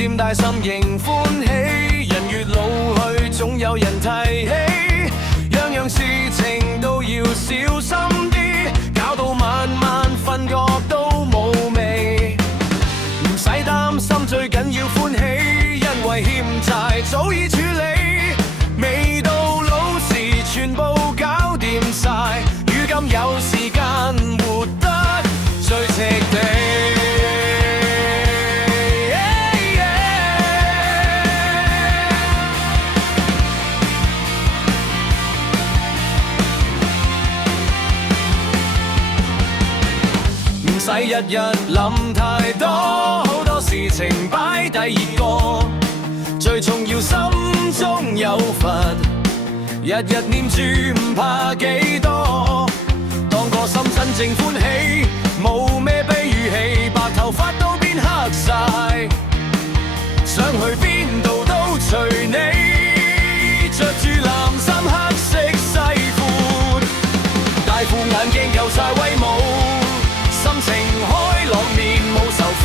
漸大心仍歡喜，人越老去總有人提起，樣樣事情都要小心啲，搞到晚晚瞓覺都冇味。唔使擔心，最緊要歡喜，因為欠債早已處理，未到老時全部搞掂晒，如今有時間活得最赤地。唔使日日諗太多，好多事情擺第二個，最重要心中有佛，日日念住唔怕幾多，當個心真正歡喜，冇咩悲與喜，白頭髮都變黑晒，想去邊度都隨你，着住藍衫黑色西褲，大副眼鏡夠晒威武，心情開朗，面冇愁苦，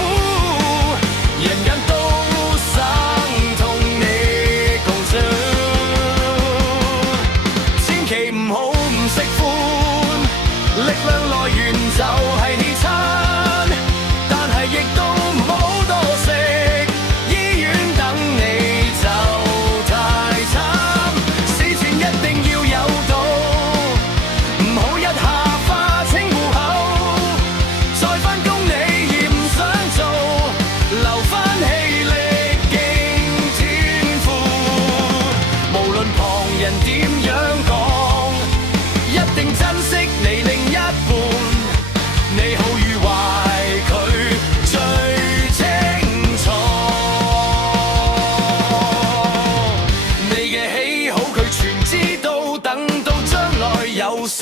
人人都生痛你共照，千祈唔好唔識歡，力量來源就係你親，但係亦都唔好多食，醫院等你就太慘，死纏一定要有道，唔好一下花清戶口，再返工你嫌唔想做，留返氣力勁天賦，無論旁人點樣講，一定珍惜你另一半，你好與壞佢最清楚，你嘅喜好佢全知道，等到將來有勝